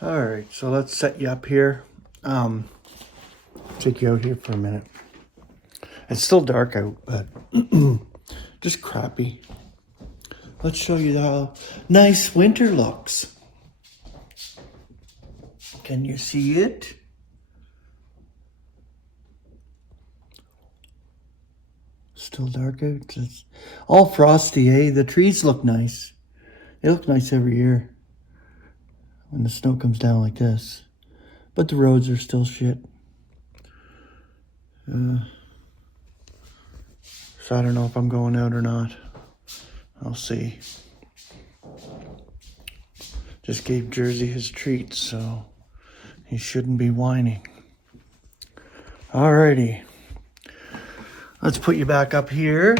All right, so let's set you up here. Take you out here for a minute. It's still dark out, but just crappy. Let's show you how nice winter looks. Can you see it? Still dark out. It's all frosty, eh? The trees look nice. They look nice every year when the snow comes down like this. But the roads are still shit. So I don't know if I'm going out or not. I'll see. Just gave Jersey his treats, so he shouldn't be whining. Alrighty. Let's put you back up here.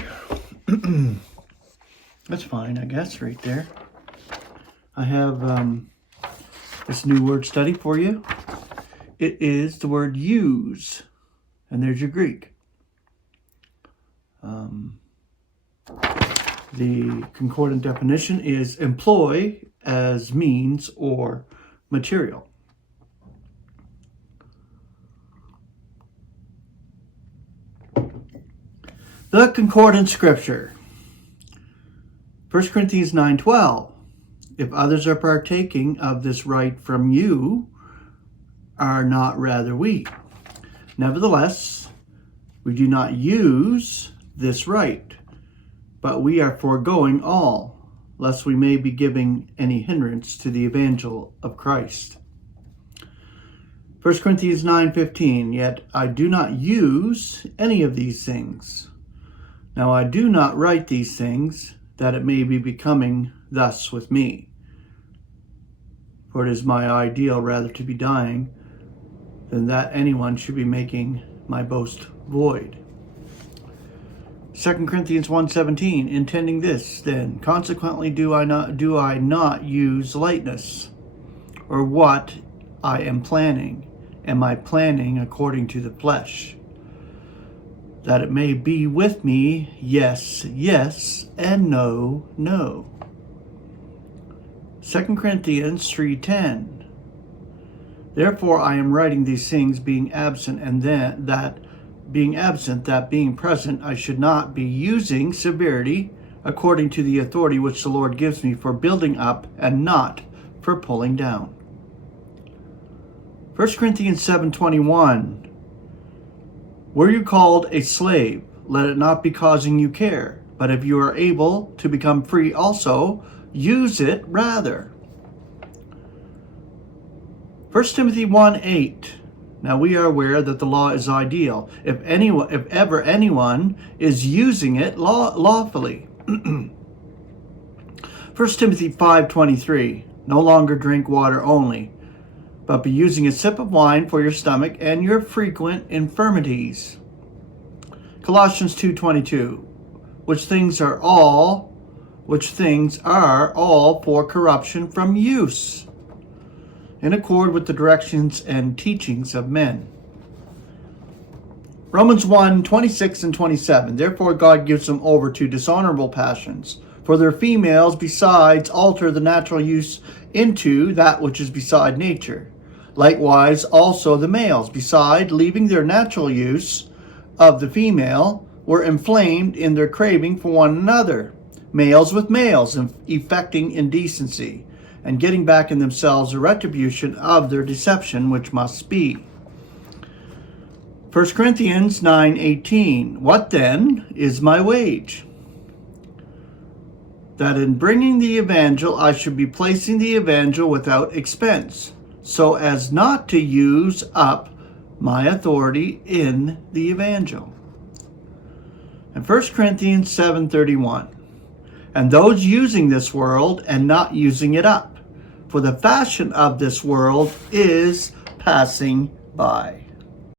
That's fine, I guess, right there. I have this new word study for you. It is the word use. And there's your Greek. The concordant definition is employ as means or material. The concordant scripture. 1 Corinthians 9:12. If others are partaking of this right from you, are not rather we? Nevertheless, we do not use this right, but we are foregoing all, lest we may be giving any hindrance to the evangel of Christ. 1 Corinthians 9:15, yet I do not use any of these things. Now I do not write these things, that it may be becoming thus with me. For it is my ideal rather to be dying, than that anyone should be making my boast void. 2 Corinthians 1:17, intending this, then, consequently do I not use lightness, or what I am planning, am I planning according to the flesh, that it may be with me, yes, yes, and no, no. 2 Corinthians 3:10, therefore I am writing these things being absent, and that being present I should not be using severity according to the authority which the Lord gives me for building up and not for pulling down. 1 Corinthians 7:21, were you called a slave, let it not be causing you care, but if you are able to become free also, use it rather. 1 Timothy 1:8, now we are aware that the law is ideal, if ever anyone is using it lawfully. 1 Timothy 5:23, no longer drink water only, but be using a sip of wine for your stomach and your frequent infirmities. Colossians 2:22, which things are all for corruption from use, in accord with the directions and teachings of men. Romans 1:26 and 27, therefore God gives them over to dishonorable passions, for their females besides alter the natural use into that which is beside nature. Likewise also the males, beside leaving their natural use of the female, were inflamed in their craving for one another, males with males, effecting indecency, and getting back in themselves a retribution of their deception which must be. 1 Corinthians 9:18, what then is my wage? That in bringing the evangel I should be placing the evangel without expense, so as not to use up my authority in the evangel. And 1 Corinthians 7:31, and those using this world and not using it up, for the fashion of this world is passing by.